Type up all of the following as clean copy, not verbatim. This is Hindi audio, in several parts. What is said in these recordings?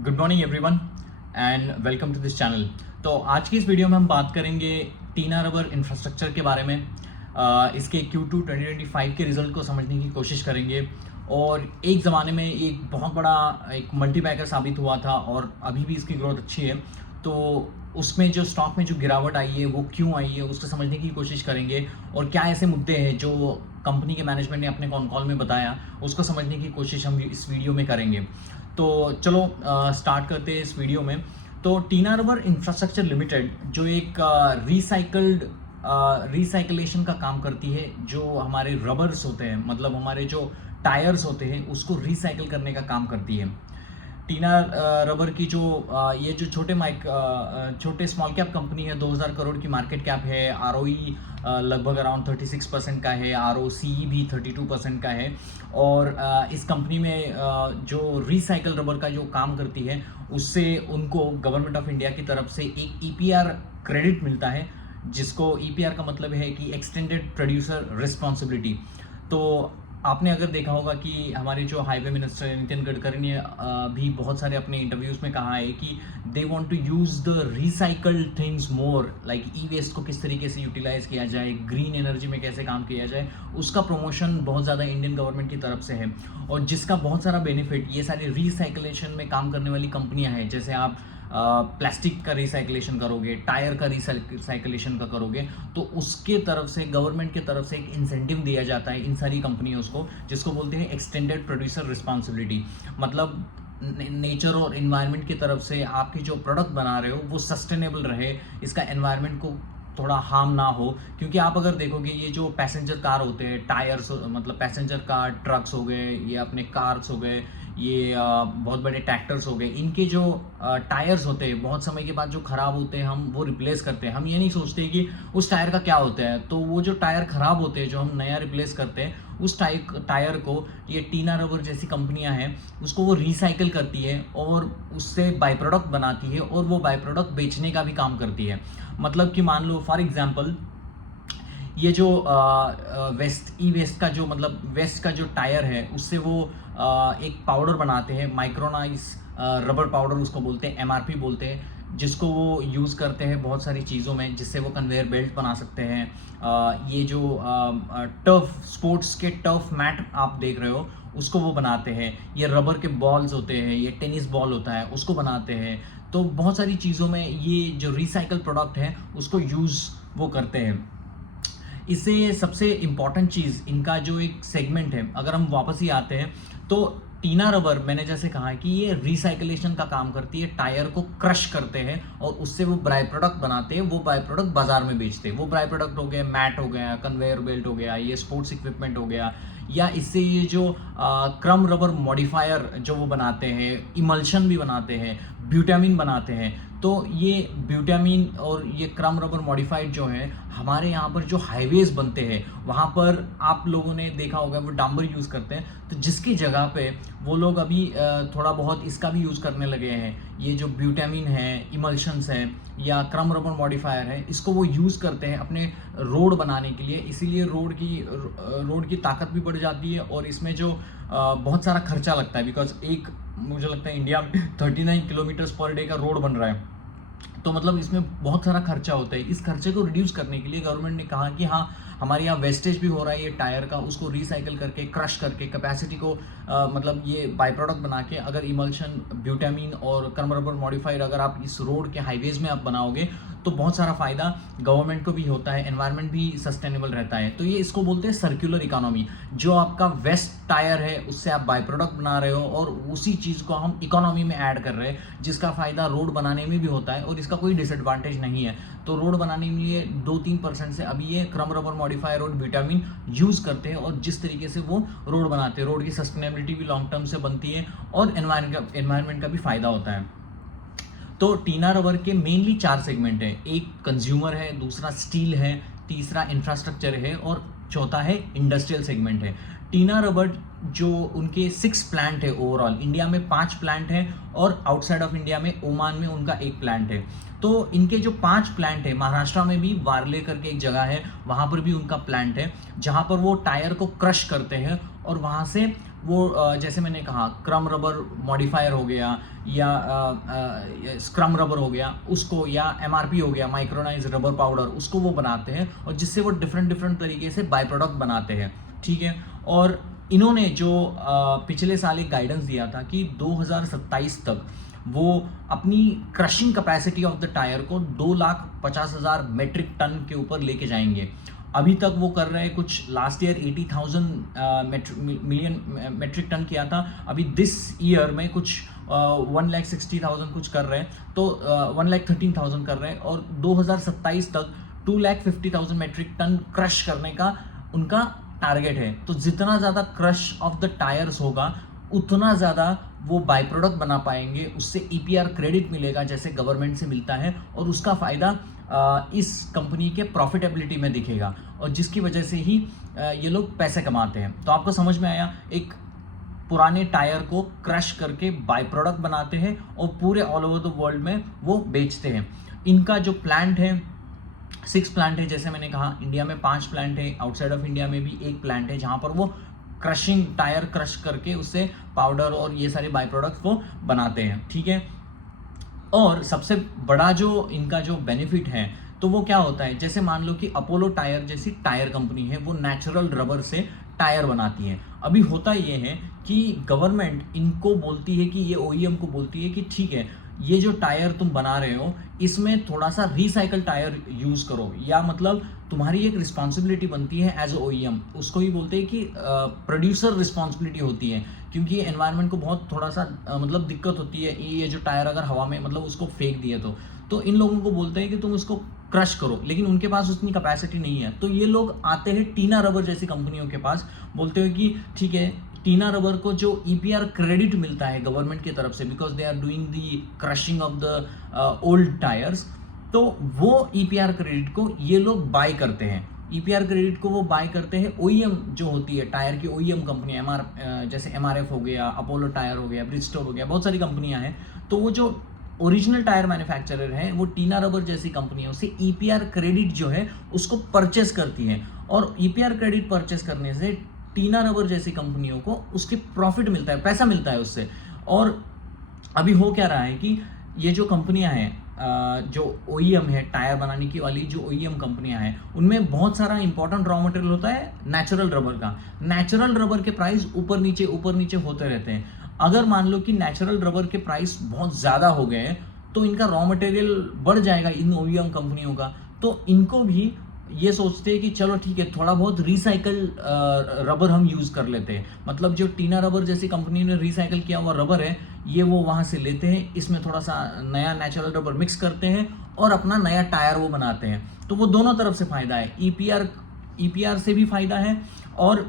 Good morning everyone and welcome to this channel. तो आज की इस वीडियो में हम बात करेंगे टीना रबर इंफ्रास्ट्रक्चर के बारे में। इसके Q2 2025 के रिजल्ट को समझने की कोशिश करेंगे और एक ज़माने में एक बहुत बड़ा एक मल्टीबैगर साबित हुआ था और अभी भी इसकी ग्रोथ अच्छी है। तो उसमें जो स्टॉक में जो गिरावट आई है वो क्यों आई है उसको समझने की कोशिश करेंगे और क्या ऐसे मुद्दे हैं जो कंपनी के मैनेजमेंट ने अपने कॉन कॉल में बताया उसको समझने की कोशिश हम इस वीडियो में करेंगे। तो चलो स्टार्ट करते हैं इस वीडियो में। तो टीना रबर इंफ्रास्ट्रक्चर लिमिटेड जो एक रिसाइकलेशन का काम करती है, जो हमारे रबर्स होते हैं मतलब हमारे जो टायर्स होते हैं उसको रिसाइकल करने का काम करती है। टीना रबर की जो ये जो छोटे स्मॉल कैप कंपनी है, 2000 करोड़ की मार्केट कैप है, ROE लगभग अराउंड 36% का है, ROCE भी 32% का है। और इस कंपनी में जो रिसाइकल रबर का जो काम करती है उससे उनको गवर्नमेंट ऑफ इंडिया की तरफ से एक EPR क्रेडिट मिलता है, जिसको EPR का मतलब है कि एक्सटेंडेड प्रोड्यूसर रिस्पॉन्सिबिलिटी। तो आपने अगर देखा होगा कि हमारे जो हाईवे मिनिस्टर नितिन गडकरी ने भी बहुत सारे अपने इंटरव्यूज़ में कहा है कि they want to use the recycled things more, like e waste को किस तरीके से यूटिलाइज किया जाए, ग्रीन एनर्जी में कैसे काम किया जाए, उसका प्रमोशन बहुत ज़्यादा इंडियन गवर्नमेंट की तरफ से है। और जिसका बहुत सारा बेनिफिट ये सारी रिसाइकलेशन में काम करने वाली कंपनियां हैं, जैसे आप प्लास्टिक का रिसाइकलेशन करोगे, टायर का रिसाइकलेशन का करोगे, तो उसके तरफ से गवर्नमेंट की तरफ से एक इंसेंटिव दिया जाता है इन सारी कंपनियों को, जिसको बोलते हैं एक्सटेंडेड प्रोड्यूसर रिस्पॉन्सिबिलिटी। मतलब नेचर और इन्वायरमेंट की तरफ से आपकी जो प्रोडक्ट बना रहे हो वो सस्टेनेबल रहे, इसका एनवायरनमेंट को थोड़ा हार्म ना हो। क्योंकि आप अगर देखोगे ये जो पैसेंजर कार होते हैं, टायर्स मतलब पैसेंजर कार, ट्रक्स हो गए, ये अपने कार्स हो गए, ये बहुत बड़े ट्रैक्टर्स हो गए, इनके जो टायर्स होते हैं बहुत समय के बाद जो ख़राब होते हैं हम वो रिप्लेस करते हैं। हम ये नहीं सोचते कि उस टायर का क्या होता है। तो वो जो टायर ख़राब होते हैं जो हम नया रिप्लेस करते हैं, उस टायर को ये टीना रबर जैसी कंपनियां हैं उसको वो रिसाइकिल करती है और उससे बाई प्रोडक्ट बनाती है और वो बाई प्रोडक्ट बेचने का भी काम करती है। मतलब कि मान लो फॉर एग्जांपल ये जो वेस्ट का जो मतलब वेस्ट का जो टायर है उससे वो एक पाउडर बनाते हैं, माइक्रोनाइज रबर पाउडर उसको बोलते हैं, MRP बोलते हैं, जिसको वो यूज़ करते हैं बहुत सारी चीज़ों में, जिससे वो कन्वेयर बेल्ट बना सकते हैं। ये जो टर्फ स्पोर्ट्स के टर्फ मैट आप देख रहे हो उसको वो बनाते हैं। ये रबर के बॉल्स होते हैं, ये टेनिस बॉल होता है उसको बनाते हैं। तो बहुत सारी चीज़ों में ये जो रिसाइकल प्रोडक्ट है उसको यूज़ वो करते हैं। इससे सबसे इम्पॉर्टेंट चीज़ इनका जो एक सेगमेंट है, अगर हम वापस ही आते हैं तो टीना रबर मैंने जैसे कहा कि ये रिसाइकलेशन का काम करती है, टायर को क्रश करते हैं और उससे वो बाई प्रोडक्ट बनाते हैं, वो बाई प्रोडक्ट बाजार में बेचते हैं। वो बाई प्रोडक्ट हो गया मैट हो गया, कन्वेयर बेल्ट हो गया, ये स्पोर्ट्स इक्विपमेंट हो गया, या इससे ये जो क्रम रबर मॉडिफायर जो वो बनाते हैं, इमल्शन भी बनाते हैं, ब्यूटामिन बनाते हैं। तो ये ब्यूटामिन और ये क्रम रबर मॉडिफाइड जो है हमारे यहाँ पर जो हाईवेज बनते हैं वहाँ पर आप लोगों ने देखा होगा वो डांबर यूज़ करते हैं। तो जिसकी जगह पे वो लोग अभी थोड़ा बहुत इसका भी यूज़ करने लगे हैं, ये जो ब्यूटामिन है, इमल्शंस है या क्रम रबर मॉडिफायर है, इसको वो यूज़ करते हैं अपने रोड बनाने के लिए। इसीलिए रोड की ताकत भी बढ़ जाती है और इसमें जो बहुत सारा खर्चा लगता है, बिकॉज एक मुझे लगता है इंडिया में 39 किलोमीटर्स पर डे का रोड बन रहा है, तो मतलब इसमें बहुत सारा खर्चा होता है। इस खर्चे को रिड्यूस करने के लिए गवर्नमेंट ने कहा कि हाँ हमारे यहाँ वेस्टेज भी हो रहा है ये टायर का, उसको रिसाइकल करके क्रश करके कैपेसिटी को मतलब ये बाई प्रोडक्ट बना के अगर इमल्शन, ब्यूटामिन और क्रम रबर मॉडिफाइड अगर आप इस रोड के हाईवेज में आप बनाओगे तो बहुत सारा फ़ायदा गवर्नमेंट को भी होता है, एनवायरनमेंट भी सस्टेनेबल रहता है। तो ये इसको बोलते हैं सर्कुलर इकोनॉमी। जो आपका वेस्ट टायर है उससे आप बाई प्रोडक्ट बना रहे हो और उसी चीज़ को हम इकोनॉमी में ऐड कर रहे हैं, जिसका फ़ायदा रोड बनाने में भी होता है और इसका कोई डिसएडवांटेज नहीं है। तो रोड बनाने के लिए 2-3% से अभी ये क्रम रबर मॉडिफायर और विटामिन यूज़ करते हैं और जिस तरीके से वो रोड बनाते हैं, रोड की सस्टेनेबिलिटी भी लॉन्ग टर्म से बनती है और एनवायरनमेंट का भी फ़ायदा होता है। तो टीना रबर के मेनली 4 सेगमेंट हैं। एक कंज्यूमर है, दूसरा स्टील है, तीसरा इंफ्रास्ट्रक्चर है और चौथा है इंडस्ट्रियल सेगमेंट है। टीना रबर जो उनके 6 प्लांट है, ओवरऑल इंडिया में 5 प्लांट है और आउटसाइड ऑफ इंडिया में ओमान में उनका 1 प्लांट है। तो इनके जो 5 प्लांट है, महाराष्ट्र में भी वारले करके एक जगह है, वहाँ पर भी उनका प्लांट है, जहाँ पर वो टायर को क्रश करते हैं और वहाँ से वो जैसे मैंने कहा क्रम रबर मॉडिफायर हो गया या स्क्रम रबर हो गया उसको, या MRP हो गया माइक्रोनाइज रबर पाउडर, उसको वो बनाते हैं और जिससे वो डिफरेंट डिफरेंट तरीके से बाय प्रोडक्ट बनाते हैं, ठीक है। और इन्होंने जो पिछले साल एक गाइडेंस दिया था कि 2027 तक वो अपनी crushing capacity of the tyre को 2,50,000 मेट्रिक टन के ऊपर लेके जाएंगे। अभी तक वो कर रहे हैं कुछ, last year 80,000 million metric ton किया था, अभी दिस ईयर में कुछ 1,60,000 कुछ कर रहे हैं, तो 1,13,000 कर रहे हैं, और 2027 तक 2,50,000 मेट्रिक टन क्रश करने का उनका टारगेट है। तो जितना ज़्यादा क्रश ऑफ द टायर्स होगा उतना ज़्यादा वो बाय प्रोडक्ट बना पाएंगे, उससे EPR क्रेडिट मिलेगा जैसे गवर्नमेंट से मिलता है, और उसका फ़ायदा इस कंपनी के प्रॉफिटेबिलिटी में दिखेगा, और जिसकी वजह से ही ये लोग पैसे कमाते हैं। तो आपको समझ में आया, एक पुराने टायर को क्रश करके बाय प्रोडक्ट बनाते हैं और पूरे ऑल ओवर द वर्ल्ड में वो बेचते हैं। इनका जो प्लांट है 6 प्लांट है, जैसे मैंने कहा इंडिया में 5 प्लांट है, आउटसाइड ऑफ इंडिया में भी 1 प्लांट है जहां पर वो क्रशिंग टायर क्रश करके उससे पाउडर और ये सारे बाय प्रोडक्ट्स वो बनाते हैं, ठीक है। और सबसे बड़ा जो इनका जो बेनिफिट है तो वो क्या होता है, जैसे मान लो कि अपोलो टायर जैसी टायर कंपनी है, वो नेचुरल रबर से टायर बनाती है। अभी होता ये है कि गवर्नमेंट इनको बोलती है कि ये OEM को बोलती है कि ठीक है, ये जो टायर तुम बना रहे हो इसमें थोड़ा सा रिसाइकल टायर यूज करो, या मतलब तुम्हारी एक रिस्पॉन्सिबिलिटी बनती है एज OEM, उसको ही बोलते हैं कि प्रोड्यूसर रिस्पॉन्सिबिलिटी होती है, क्योंकि ये एनवायरनमेंट को बहुत थोड़ा सा मतलब दिक्कत होती है, ये जो टायर अगर हवा में मतलब उसको फेंक दिए तो इन लोगों को बोलते हैं कि तुम उसको क्रश करो, लेकिन उनके पास उतनी कैपेसिटी नहीं है। तो ये लोग आते हैं टीना रबर जैसी कंपनियों के पास, बोलते हैं कि ठीक है, टीना रबर को जो EPR क्रेडिट मिलता है गवर्नमेंट की तरफ से, because they are doing the crushing of the old tyres, तो वो EPR क्रेडिट को ये लोग बाय करते हैं। EPR क्रेडिट को वो बाय करते हैं OEM जो होती है टायर की OEM कंपनी, जैसे MRF हो गया, अपोलो टायर हो गया, ब्रिजस्टोर हो गया, बहुत सारी कंपनियां हैं। तो वो जो ओरिजिनल टायर मैन्युफैक्चरर है वो टीना रबर जैसी कंपनियों से EPR क्रेडिट जो है उसको परचेस करती है, और EPR क्रेडिट परचेस करने से टीना रबर जैसी कंपनियों को उसके प्रॉफिट मिलता है, पैसा मिलता है उससे। और अभी हो क्या रहा है कि ये जो कंपनियां हैं जो OEM है टायर बनाने की वाली, जो OEM कंपनियां हैं उनमें बहुत सारा इंपॉर्टेंट रॉ मटेरियल होता है नेचुरल रबर का। नेचुरल रबर के प्राइस ऊपर नीचे होते रहते हैं। अगर मान लो कि नेचुरल रबर के प्राइस बहुत ज़्यादा हो गए हैं तो इनका रॉ मटेरियल बढ़ जाएगा इन OEM कंपनियों का, तो इनको भी ये सोचते हैं कि चलो ठीक है, थोड़ा बहुत रिसाइकल रबर हम यूज़ कर लेते हैं, मतलब जो टीना रबर जैसी कंपनी ने रिसाइकल किया हुआ रबर है ये वो वहाँ से लेते हैं, इसमें थोड़ा सा नया नेचुरल रबर मिक्स करते हैं और अपना नया टायर वो बनाते हैं। तो वो दोनों तरफ से फ़ायदा है, EPR से भी फ़ायदा है, और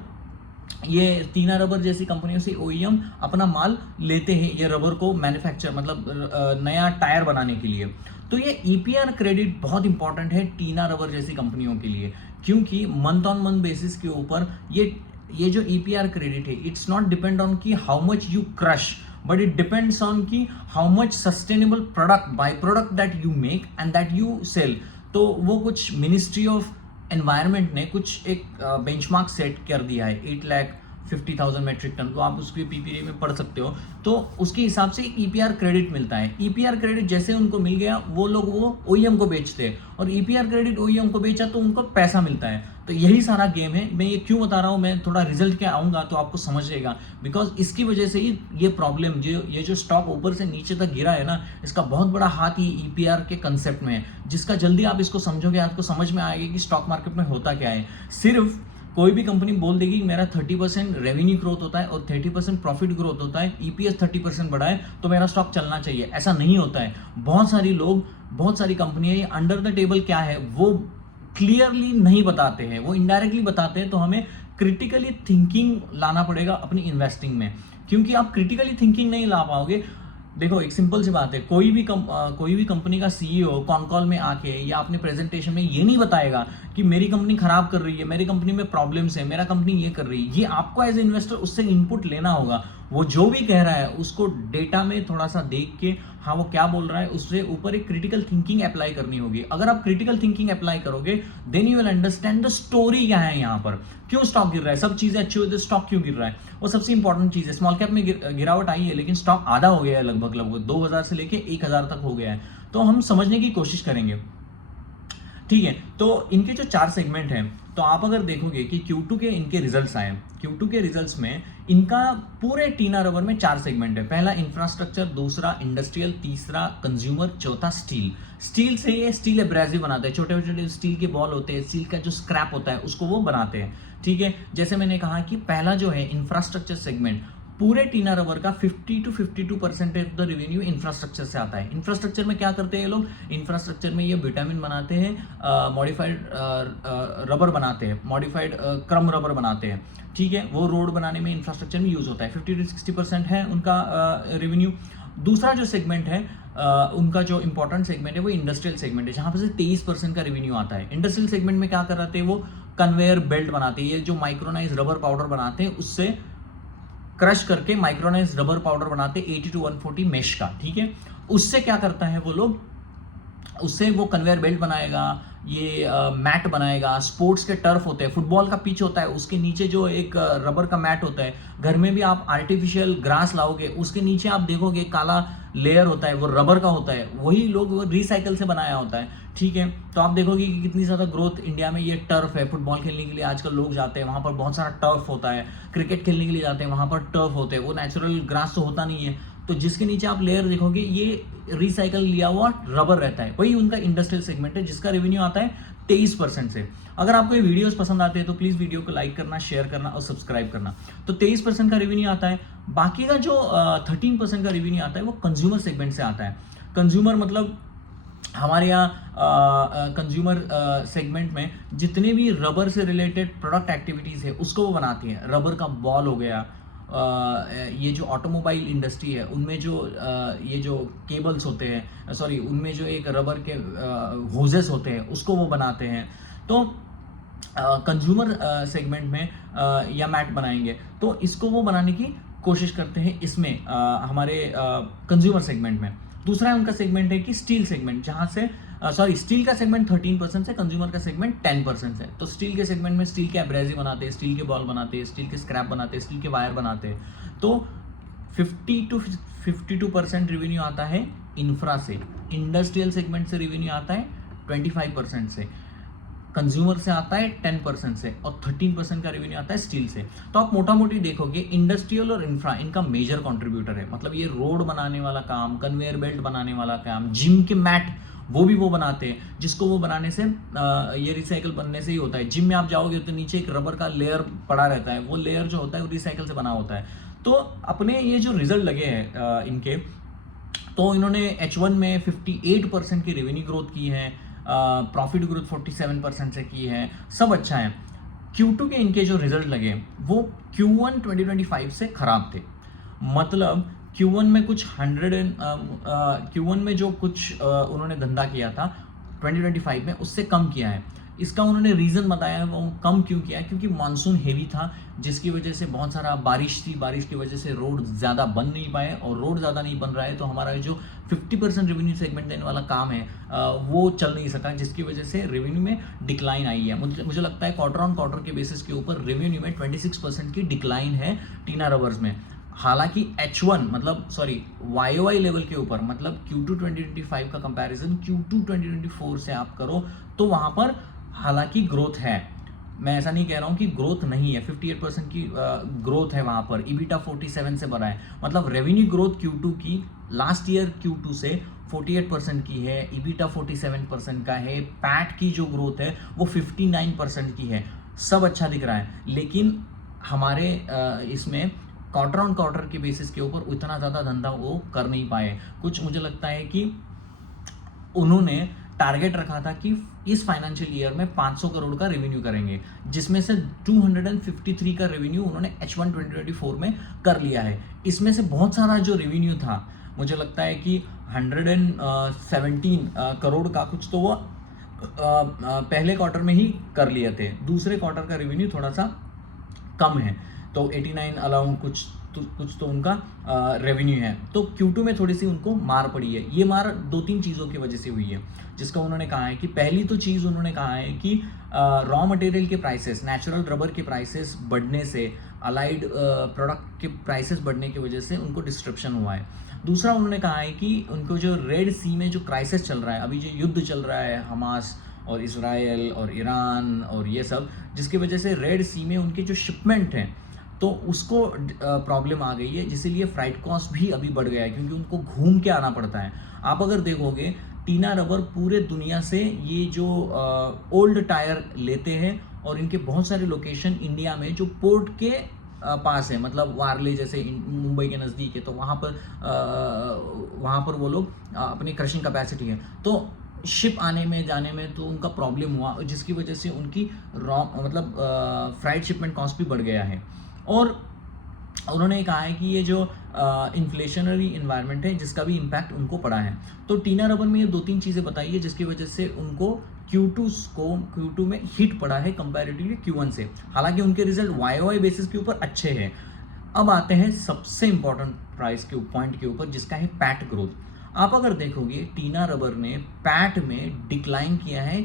ये टीना रबर जैसी कंपनियों से OEM अपना माल लेते हैं ये रबर को मैन्युफैक्चर, मतलब नया टायर बनाने के लिए। तो ये EPR क्रेडिट बहुत इंपॉर्टेंट है टीना रबर जैसी कंपनियों के लिए, क्योंकि मंथ ऑन मंथ बेसिस के ऊपर ये जो EPR क्रेडिट है इट्स नॉट डिपेंड ऑन कि how much you crush, but it depends on कि how much sustainable product by product that you make and that you sell. तो वो कुछ मिनिस्ट्री ऑफ एनवायरनमेंट ने कुछ एक बेंचमार्क सेट कर दिया है 8,50,000 मेट्रिक टन, तो आप उसकी PPA में पढ़ सकते हो। तो उसके हिसाब से EPR क्रेडिट मिलता है। EPR क्रेडिट जैसे उनको मिल गया वो लोग वो OEM को बेचते हैं, और EPR क्रेडिट OEM को बेचा तो उनको पैसा मिलता है। तो यही सारा गेम है। मैं ये क्यों बता रहा हूँ, मैं थोड़ा रिजल्ट के आऊँगा तो आपको समझेगा, बिकॉज इसकी वजह से ही ये प्रॉब्लम ये जो स्टॉक ऊपर से नीचे तक गिरा है ना, इसका बहुत बड़ा हाथ ये EPR के कंसेप्ट में है। जिसका जल्दी आप इसको समझोगे आपको समझ में आएगा कि स्टॉक मार्केट में होता क्या है। सिर्फ कोई भी कंपनी बोल देगी कि मेरा 30% रेवेन्यू ग्रोथ होता है और 30% प्रॉफिट ग्रोथ होता है, EPS 30% बढ़ा है तो मेरा स्टॉक चलना चाहिए, ऐसा नहीं होता है। बहुत सारी कंपनियां अंडर द टेबल क्या है वो क्लियरली नहीं बताते हैं, वो इनडायरेक्टली बताते हैं। तो हमें क्रिटिकली थिंकिंग लाना पड़ेगा अपनी इन्वेस्टिंग में, क्योंकि आप क्रिटिकली थिंकिंग नहीं ला पाओगे। देखो एक सिंपल सी बात है, कोई भी कंपनी का CEO कॉन कॉल में आके या अपने प्रेजेंटेशन में ये नहीं बताएगा कि मेरी कंपनी खराब कर रही है, मेरी कंपनी में प्रॉब्लम्स है, मेरा कंपनी ये कर रही है। ये आपको एज ए इन्वेस्टर उससे इनपुट लेना होगा, वो जो भी कह रहा है उसको डेटा में थोड़ा सा देख के, हाँ वो क्या बोल रहा है उससे ऊपर एक क्रिटिकल थिंकिंग अप्लाई करनी होगी। अगर आप क्रिटिकल थिंकिंग अप्लाई करोगे then you will understand the story क्या है यहाँ पर, क्यों स्टॉक गिर रहा है, सब चीजें अच्छी होती है स्टॉक क्यों गिर रहा है। वो सबसे इंपॉर्टेंट चीज है। स्मॉल कैप में गिरावट आई है लेकिन स्टॉक आधा हो गया है, लगभग 2000 से लेके 1000 तक हो गया है। तो हम समझने की कोशिश करेंगे, ठीक है। तो इनके जो 4 सेगमेंट हैं, तो आप अगर देखोगे कि Q2 के इनके रिजल्ट्स आए, Q2 के रिजल्ट्स में इनका पूरे टीना रबर में 4 सेगमेंट है। पहला इंफ्रास्ट्रक्चर, दूसरा इंडस्ट्रियल, तीसरा कंज्यूमर, चौथा स्टील। स्टील से ये स्टील एब्रेसिव बनाते हैं, छोटे छोटे स्टील के बॉल होते हैं, स्टील का जो स्क्रैप होता है उसको वो बनाते हैं, ठीक है। जैसे मैंने कहा कि पहला जो है इंफ्रास्ट्रक्चर सेगमेंट, पूरे टीना रबर का 50 to 52% of the revenue infrastructure से आता है। इंफ्रास्ट्रक्चर में क्या करते हैं ये लोग, इंफ्रास्ट्रक्चर में ये विटामिन बनाते हैं, मॉडिफाइड रबर बनाते हैं, मॉडिफाइड क्रम रबर बनाते हैं, ठीक है। वो रोड बनाने में इंफ्रास्ट्रक्चर में यूज होता है। 50 to 60% है उनका रेवेन्यू। दूसरा जो सेगमेंट है उनका जो इंपॉर्टेंट सेगमेंट है वो इंडस्ट्रियल सेगमेंट है, जहां पर से 23% का रेवेन्यू आता है। इंडस्ट्रियल सेगमेंट में क्या कराते हैं, वो कन्वेयर बेल्ट बनाते हैं, ये जो माइक्रोनाइज रबर पाउडर बनाते हैं उससे क्रश करके माइक्रोनाइज रबर पाउडर बनाते 80 to 140 मेश का, ठीक है। उससे क्या करता है वो लोग, उससे वो कन्वेयर बेल्ट बनाएगा, ये मैट बनाएगा। स्पोर्ट्स के टर्फ होते हैं, फुटबॉल का पिच होता है, उसके नीचे जो एक रबर का मैट होता है, घर में भी आप आर्टिफिशियल ग्रास लाओगे उसके नीचे आप देखोगे काला लेयर होता है, वो रबर का होता है, वही लोग वो रिसाइकल से बनाया होता है, ठीक है। तो आप देखोगे कि कितनी ज़्यादा ग्रोथ इंडिया में, ये टर्फ है, फुटबॉल खेलने के लिए आजकल लोग जाते हैं वहाँ पर बहुत सारा टर्फ होता है, क्रिकेट खेलने के लिए जाते हैं वहाँ पर टर्फ होते हैं, वो नेचुरल ग्रास तो होता नहीं है, तो जिसके नीचे आप लेयर देखोगे ये रिसाइकल लिया हुआ रबर रहता है, वही उनका इंडस्ट्रियल सेगमेंट है जिसका रेवेन्यू आता है 23% से। अगर आपको ये वीडियोस पसंद आते हैं तो प्लीज वीडियो को लाइक करना, शेयर करना और सब्सक्राइब करना। तो 23% का रेवेन्यू आता है। बाकी का जो 13% का रेवेन्यू आता है वो कंज्यूमर सेगमेंट से आता है। कंज्यूमर मतलब हमारे यहाँ कंज्यूमर सेगमेंट में जितने भी रबर से रिलेटेड प्रोडक्ट एक्टिविटीज़ है उसको वो बनाती है। रबर का बॉल हो गया, ये जो ऑटोमोबाइल इंडस्ट्री है उनमें जो ये जो केबल्स होते हैं, सॉरी उनमें जो एक रबर के होजेस होते हैं उसको वो बनाते हैं। तो कंज्यूमर सेगमेंट में या मैट बनाएंगे तो इसको वो बनाने की कोशिश करते हैं इसमें हमारे कंज्यूमर सेगमेंट में। दूसरा उनका सेगमेंट है कि स्टील सेगमेंट, जहां से स्टील का सेगमेंट 13% से, कंज्यूमर का सेगमेंट 10% है। तो स्टील के सेगमेंट में स्टील के एब्रेसिव बनाते हैं, स्टील के बॉल बनाते हैं, स्टील के स्क्रैप बनाते हैं, स्टील के वायर बनाते हैं। तो 50 to 52% रेवेन्यू आता है इंफ्रा से। इंडस्ट्रियल सेगमेंट से रेवेन्यू आता है 25% से, कंज्यूमर से आता है 10% से और 13% का रेवेन्यू आता है स्टील से। तो आप मोटा मोटी देखोगे इंडस्ट्रियल और इंफ्रा इनका मेजर कंट्रीब्यूटर है। मतलब ये रोड बनाने वाला काम, कन्वेयर बेल्ट बनाने वाला काम, जिम के मैट वो भी वो बनाते हैं, जिसको वो बनाने से ये रिसाइकल बनने से ही होता है। जिम में आप जाओगे तो नीचे एक रबर का लेयर पड़ा रहता है, वो लेयर जो होता है वो रिसाइकल से बना होता है। तो अपने ये जो रिजल्ट लगे हैं इनके, तो इन्होंने H1 में 58% की रेवेन्यू ग्रोथ की है, प्रॉफिट ग्रोथ 47% से की है, सब अच्छा है। Q2 के इनके जो रिजल्ट लगे वो Q1 2025 से खराब थे। मतलब Q1 में कुछ Q1 में जो कुछ उन्होंने धंधा किया था 2025 में उससे कम किया है। इसका उन्होंने रीज़न बताया वो कम क्यों किया, क्योंकि मानसून हेवी था जिसकी वजह से बहुत सारा बारिश थी, बारिश की वजह से रोड ज़्यादा बन नहीं पाए, और रोड ज़्यादा नहीं बन रहा है तो हमारा जो 50% रेवेन्यू सेगमेंट देने वाला काम है वो चल नहीं सका, जिसकी वजह से रेवेन्यू में डिक्लाइन आई है। मुझे लगता है क्वार्टर ऑन क्वार्टर के बेसिस के ऊपर रेवेन्यू में 26% की डिक्लाइन है टीना रबर्स में। हालांकि H1 मतलब YOY लेवल के ऊपर, मतलब Q2 2025 का कंपैरिजन Q2 2024 से आप करो तो वहां पर हालांकि ग्रोथ है। मैं ऐसा नहीं कह रहा हूं कि ग्रोथ नहीं है, 58% की ग्रोथ है वहां पर। EBITDA 47 से बढ़ा है, मतलब रेवेन्यू ग्रोथ Q2 की लास्ट ईयर Q2 से 48% की है, EBITDA 47% का है, पैट की जो ग्रोथ है वो 59% की है। सब अच्छा दिख रहा है, लेकिन हमारे इसमें क्वार्टर ऑन क्वार्टर के बेसिस के ऊपर उतना ज़्यादा धंधा वो कर नहीं पाए। कुछ मुझे लगता है कि उन्होंने टारगेट रखा था कि इस फाइनेंशियल ईयर में 500 करोड़ का रेवेन्यू करेंगे, जिसमें से 253 का रेवेन्यू उन्होंने H1 2024 में कर लिया है। इसमें से बहुत सारा जो रेवेन्यू था, मुझे लगता है कि 117 करोड़ का कुछ तो वो पहले क्वार्टर में ही कर लिए थे। दूसरे क्वार्टर का रेवेन्यू थोड़ा सा कम है, तो 89 अराउंड कुछ कुछ तो उनका रेवेन्यू है। तो Q2 में थोड़ी सी उनको मार पड़ी है। ये मार 2-3 चीज़ों की वजह से हुई है, जिसका उन्होंने कहा है कि पहली तो चीज़ उन्होंने कहा है कि रॉ मटेरियल के प्राइसेस, नेचुरल रबर के प्राइसेस बढ़ने से, अलाइड प्रोडक्ट के प्राइसेस बढ़ने की वजह से उनको डिस्ट्रप्शन हुआ है। दूसरा उन्होंने कहा है कि उनको जो रेड सी में जो क्राइसिस चल रहा है, अभी जो युद्ध चल रहा है हमास और इसराइल और ईरान और ये सब, जिसकी वजह से रेड सी में उनके जो शिपमेंट हैं तो उसको प्रॉब्लम आ गई है, जिसलिए फ्राइट कॉस्ट भी अभी बढ़ गया है, क्योंकि उनको घूम के आना पड़ता है। आप अगर देखोगे टीना रबर पूरे दुनिया से ये जो ओल्ड टायर लेते हैं, और इनके बहुत सारे लोकेशन इंडिया में जो पोर्ट के पास है, मतलब वारले जैसे मुंबई के नज़दीक है, तो वहाँ पर वो लोग अपनी क्रशिंग कैपेसिटी है, तो शिप आने में जाने में तो उनका प्रॉब्लम हुआ, जिसकी वजह से उनकी रॉ मतलब फ्राइट शिपमेंट कॉस्ट भी बढ़ गया है। और उन्होंने कहा है कि ये जो इन्फ्लेशनरी इन्वायरमेंट है, जिसका भी इम्पैक्ट उनको पड़ा है। तो टीना रबर में ये 2-3 चीज़ें बताई है, जिसकी वजह से उनको Q2 में हिट पड़ा है कंपैरेटिवली Q1 से। हालांकि उनके रिजल्ट YoY बेसिस के ऊपर अच्छे हैं। अब आते हैं सबसे इंपॉर्टेंट प्राइस के पॉइंट के ऊपर, जिसका है पैट ग्रोथ। आप अगर देखोगे टीना रबर ने पैट में डिक्लाइन किया है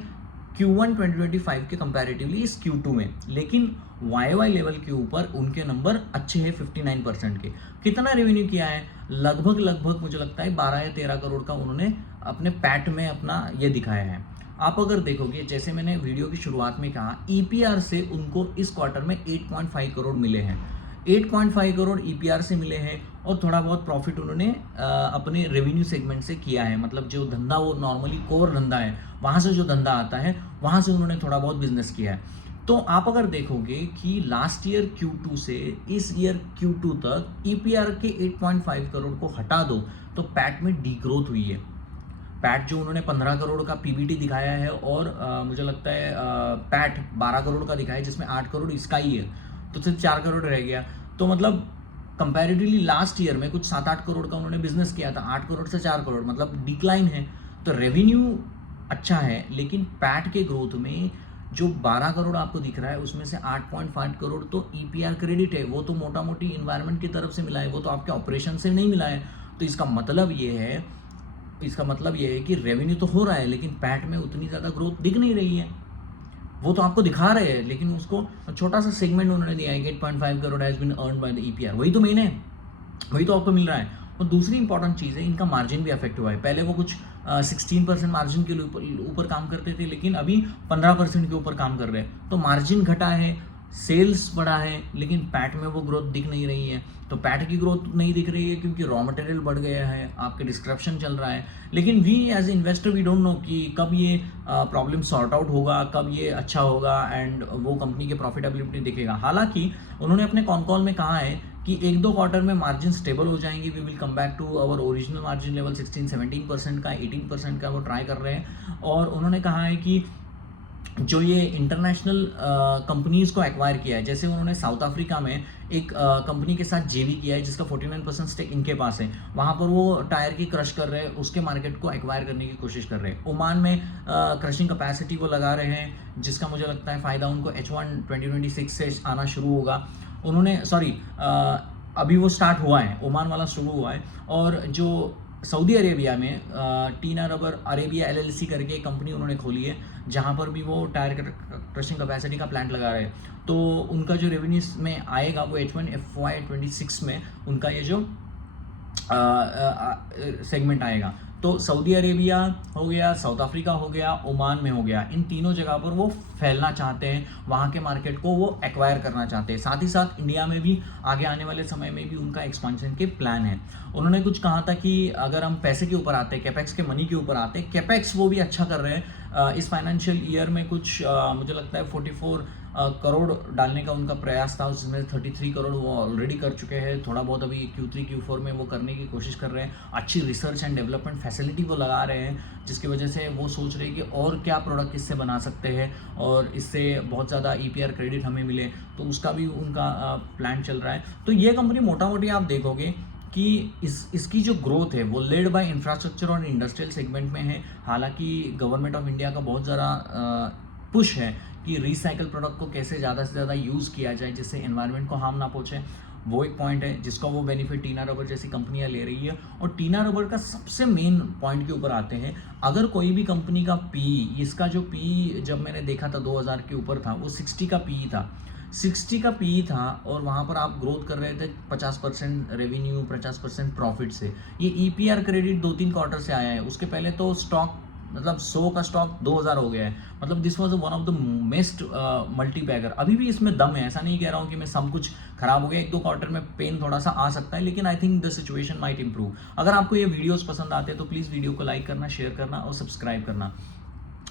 Q1 2025 के कंपैरेटिवली इस Q2 में, लेकिन YoY लेवल के ऊपर उनके नंबर अच्छे हैं 59% के। कितना रेवेन्यू किया है? लगभग मुझे लगता है 12 या 13 करोड़ का उन्होंने अपने पैट में अपना ये दिखाया है। आप अगर देखोगे, जैसे मैंने वीडियो की शुरुआत में कहा, EPR से उनको इस क्वार्टर में 8.5 करोड़ मिले हैं। 8.5 करोड़ EPR से मिले हैं, और थोड़ा बहुत प्रॉफिट उन्होंने अपने रेवेन्यू सेगमेंट से किया है। मतलब जो धंधा वो नॉर्मली कोर धंधा है, वहाँ से जो धंधा आता है वहाँ से उन्होंने थोड़ा बहुत बिजनेस किया है। तो आप अगर देखोगे कि लास्ट ईयर Q2 से इस ईयर Q2 तक EPR के 8.5 करोड़ को हटा दो तो पैट में डी ग्रोथ हुई है। पैट जो उन्होंने 15 करोड़ का PBT दिखाया है, और मुझे लगता है पैट 12 करोड़ का दिखाया है, जिसमें 8 करोड़ इसका ही है, तो सिर्फ 4 करोड़ रह गया। तो मतलब कंपैरेटिवली लास्ट ईयर में कुछ 7-8 करोड़ का उन्होंने बिजनेस किया था, 8 करोड़ से 4 करोड़, मतलब डिक्लाइन है। तो रेवेन्यू अच्छा है, लेकिन पैट के ग्रोथ में जो 12 करोड़ आपको दिख रहा है, उसमें से 8.5 करोड़ तो EPR क्रेडिट है, वो तो मोटा मोटी इन्वायरमेंट की तरफ से मिला है, वो तो आपके ऑपरेशन से नहीं मिला है। तो इसका मतलब ये है कि रेवेन्यू तो हो रहा है, लेकिन पैट में उतनी ज़्यादा ग्रोथ दिख नहीं रही है। वो तो आपको दिखा रहे हैं, लेकिन उसको छोटा सा सेगमेंट उन्होंने दिया है कि 8.5 crore has been earned by the EPR, वही तो मेन है, वही तो आपको मिल रहा है। और दूसरी इंपॉर्टेंट चीज़ है, इनका मार्जिन भी अफेक्ट हुआ है। पहले वो कुछ 16% मार्जिन के ऊपर काम करते थे, लेकिन अभी 15% के ऊपर काम कर रहे हैं। तो मार्जिन घटा है, सेल्स बढ़ा है, लेकिन पैट में वो ग्रोथ दिख नहीं रही है। तो पैट की ग्रोथ नहीं दिख रही है क्योंकि रॉ मटेरियल बढ़ गया है, आपके डिस्क्रिप्शन चल रहा है। लेकिन we as a investor we don't know कि कब ये प्रॉब्लम सॉर्ट आउट होगा, कब ये अच्छा होगा एंड वो कंपनी की प्रॉफिटेबिलिटी दिखेगा। हालांकि उन्होंने अपने कॉन कॉल में कहा है कि 1-2 क्वार्टर में मार्जिन स्टेबल हो जाएंगी, we will come back to our original margin level 16-17% का, 18% का वो ट्राई कर रहे हैं। और उन्होंने कहा है कि जो ये इंटरनेशनल कंपनीज़ को एक्वायर किया है, जैसे उन्होंने साउथ अफ्रीका में एक कंपनी के साथ जेवी किया है जिसका 49% स्टेक इनके पास है, वहाँ पर वो टायर की क्रश कर रहे हैं, उसके मार्केट को एक्वायर करने की कोशिश कर रहे हैं। ओमान में क्रशिंग कैपेसिटी वो लगा रहे हैं, जिसका मुझे लगता है फ़ायदा उनको H1 2026 से आना शुरू होगा। उन्होंने अभी वो स्टार्ट हुआ है, ओमान वाला शुरू हुआ है। और जो सऊदी अरेबिया में टीना रबर अरेबिया LLC करके एक कंपनी उन्होंने खोली है, जहाँ पर भी वो टायर क्रशिंग कैपेसिटी का प्लांट लगा रहे हैं। तो उनका जो रेवेन्यू में आएगा वो H1 FY 26 में उनका ये जो सेगमेंट आएगा। तो सऊदी अरेबिया हो गया, साउथ अफ्रीका हो गया, ओमान में हो गया, इन तीनों जगह पर वो फैलना चाहते हैं, वहाँ के मार्केट को वो एक्वायर करना चाहते हैं। साथ ही साथ इंडिया में भी आगे आने वाले समय में भी उनका एक्सपेंशन के प्लान है। उन्होंने कुछ कहा था कि अगर हम पैसे के ऊपर आते हैं, कैपेक्स के मनी के ऊपर आते हैं, कैपेक्स वो भी अच्छा कर रहे हैं। इस फाइनेंशियल ईयर में कुछ मुझे लगता है 44 करोड़ डालने का उनका प्रयास था, जिसमें 33 करोड़ वो ऑलरेडी कर चुके हैं। थोड़ा बहुत अभी Q3 Q4 में वो करने की कोशिश कर रहे हैं। अच्छी रिसर्च एंड डेवलपमेंट फैसिलिटी वो लगा रहे हैं, जिसकी वजह से वो सोच रहे हैं कि और क्या प्रोडक्ट इससे बना सकते हैं और इससे बहुत ज़्यादा EPR क्रेडिट हमें मिले, तो उसका भी उनका प्लान चल रहा है। तो ये कंपनी मोटा मोटी आप देखोगे कि इसकी जो ग्रोथ है वो लेड बाय इंफ्रास्ट्रक्चर और इंडस्ट्रियल सेगमेंट में है। हालांकि गवर्नमेंट ऑफ इंडिया का बहुत ज़्यादा पुश है कि रिसाइकल प्रोडक्ट को कैसे ज़्यादा से ज़्यादा यूज़ किया जाए, जिससे एनवायरनमेंट को हार्म ना पहुँचे। वो एक पॉइंट है जिसका वो बेनिफिट टीना रबर जैसी कंपनियां ले रही है। और टीना रबर का सबसे मेन पॉइंट के ऊपर आते हैं, अगर कोई भी कंपनी का पी, इसका जो पी जब मैंने देखा था 2000 के ऊपर था, वो 60 का पी था, 60 का पी था, और वहाँ पर आप ग्रोथ कर रहे थे 50% रेवेन्यू, 50% प्रॉफिट से। ये ईपीआर क्रेडिट 2-3 क्वार्टर से आया है, उसके पहले तो स्टॉक मतलब 100 का स्टॉक 2000 हो गया है। मतलब this was one of the best multibagger. अभी भी इसमें दम है, ऐसा नहीं कह रहा हूँ कि मैं सब कुछ खराब हो गया, 1-2 क्वार्टर में पेन थोड़ा सा आ सकता है, लेकिन I think the situation might improve. अगर आपको ये वीडियोस पसंद आते हैं तो प्लीज़ वीडियो को लाइक करना, शेयर करना और सब्सक्राइब करना।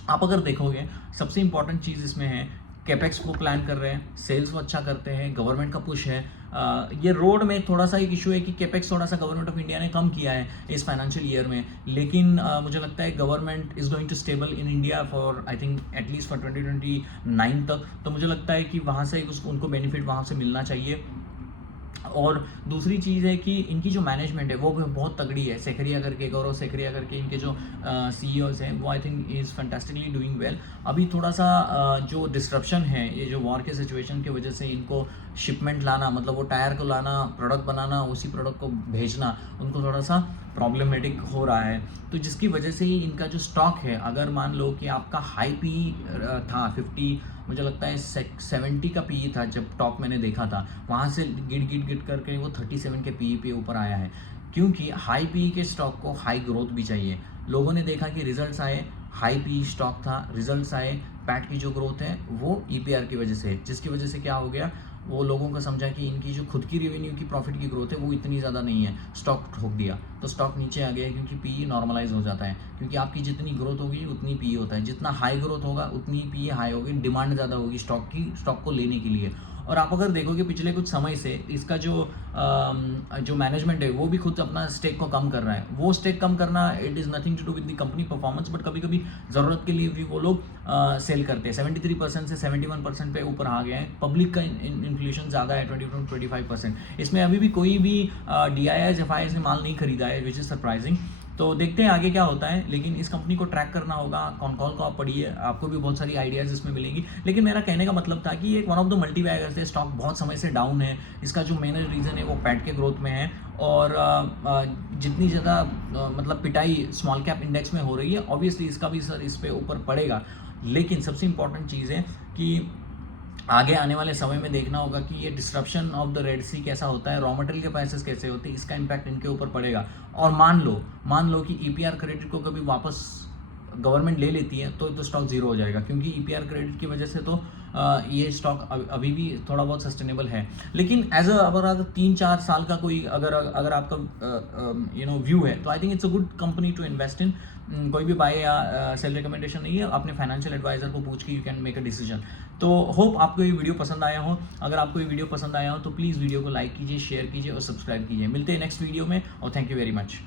आप अगर देखोगे सबसे इंपॉर्टेंट चीज़ इसमें है, कैपेक्स को प्लान कर रहे हैं, सेल्स को अच्छा करते हैं, गवर्नमेंट का पुश है। ये रोड में थोड़ा सा एक इशू है कि कैपेक्स थोड़ा सा गवर्नमेंट ऑफ इंडिया ने कम किया है इस फाइनेंशियल ईयर में, लेकिन मुझे लगता है government is going to stable in India for I think at least for 2029 तक। तो मुझे लगता है कि वहाँ से उनको बेनिफिट वहाँ से मिलना चाहिए। और दूसरी चीज़ है कि इनकी जो मैनेजमेंट है वो भी बहुत तगड़ी है। सेखरिया करके, गौरव सेखरिया करके इनके जो सीईओज हैं, वो I think is fantastically doing well. अभी थोड़ा सा जो डिस्ट्रप्शन है, ये जो वॉर के सिचुएशन की वजह से इनको शिपमेंट लाना, मतलब वो टायर को लाना, प्रोडक्ट बनाना, उसी प्रोडक्ट को भेजना, उनको थोड़ा सा प्रॉब्लमेटिक हो रहा है। तो जिसकी वजह से ही इनका जो स्टॉक है, अगर मान लो कि आपका हाई पी था 50, मुझे लगता है 70 का पी था जब टॉप मैंने देखा था, वहाँ से गिट करके वो 37 के पी पे ऊपर आया है। क्योंकि हाई पी के स्टॉक को हाई ग्रोथ भी चाहिए। लोगों ने देखा कि रिजल्ट्स आए, हाई पी स्टॉक था, रिजल्ट्स आए, पैट की जो ग्रोथ है वो ईपीआर की वजह से, जिसकी वजह से क्या हो गया, वो लोगों को समझा कि इनकी जो खुद की रेवेन्यू की प्रॉफिट की ग्रोथ है वो इतनी ज़्यादा नहीं है, स्टॉक ठोक दिया, तो स्टॉक नीचे आ गया। क्योंकि पी नॉर्मलाइज हो जाता है, क्योंकि आपकी जितनी ग्रोथ होगी उतनी पी होता है, जितना हाई ग्रोथ होगा उतनी पी हाई होगी, डिमांड ज़्यादा होगी स्टॉक को लेने के लिए। और आप अगर देखोगे पिछले कुछ समय से इसका जो मैनेजमेंट है वो भी खुद अपना स्टेक को कम कर रहा है। वो स्टेक कम करना, it is nothing to do with the company performance, but कभी कभी ज़रूरत के लिए भी वो लोग सेल करते हैं। 73% से 71% पे ऊपर आ गया है। पब्लिक का इन्फ्लेशन ज़्यादा है, 20-25%। इसमें अभी भी कोई भी DIIs FIIs ने माल नहीं खरीदा है, विच इज़ सरप्राइजिंग। तो देखते हैं आगे क्या होता है, लेकिन इस कंपनी को ट्रैक करना होगा। कॉल को आप पढ़िए, आपको भी बहुत सारी आइडियाज़ इसमें मिलेंगी। लेकिन मेरा कहने का मतलब था कि एक one of the multi beggars है, स्टॉक बहुत समय से डाउन है। इसका जो मेन रीज़न है वो पैट के ग्रोथ में है, और जितनी ज़्यादा मतलब पिटाई स्मॉल कैप इंडेक्स में हो रही है, ऑब्वियसली इसका भी असर इस पे ऊपर पड़ेगा। लेकिन सबसे इंपॉर्टेंट चीज़ है कि आगे आने वाले समय में देखना होगा कि ये डिस्ट्रप्शन ऑफ द रेड सी कैसा होता है, रॉ मटेरियल के प्राइसेस कैसे होते हैं, इसका इम्पैक्ट इनके ऊपर पड़ेगा। और मान लो कि ईपीआर क्रेडिट को कभी वापस गवर्नमेंट ले लेती है तो स्टॉक जीरो हो जाएगा, क्योंकि ईपीआर क्रेडिट की वजह से तो ये स्टॉक अभी भी थोड़ा बहुत सस्टेनेबल है। लेकिन एज अगर 3-4 साल का कोई अगर आपका व्यू है, तो I think it's a good company to invest in. कोई भी बाय या सेल रिकमेंडेशन नहीं है, अपने फाइनेंशियल एडवाइजर को पूछ के you can make a decision. तो होप आपको ये वीडियो पसंद आया हो। अगर आपको ये वीडियो पसंद आया हो तो प्लीज़ वीडियो को लाइक कीजिए, शेयर कीजिए और सब्सक्राइब कीजिए। मिलते हैं नेक्स्ट वीडियो में, और थैंक यू वेरी मच।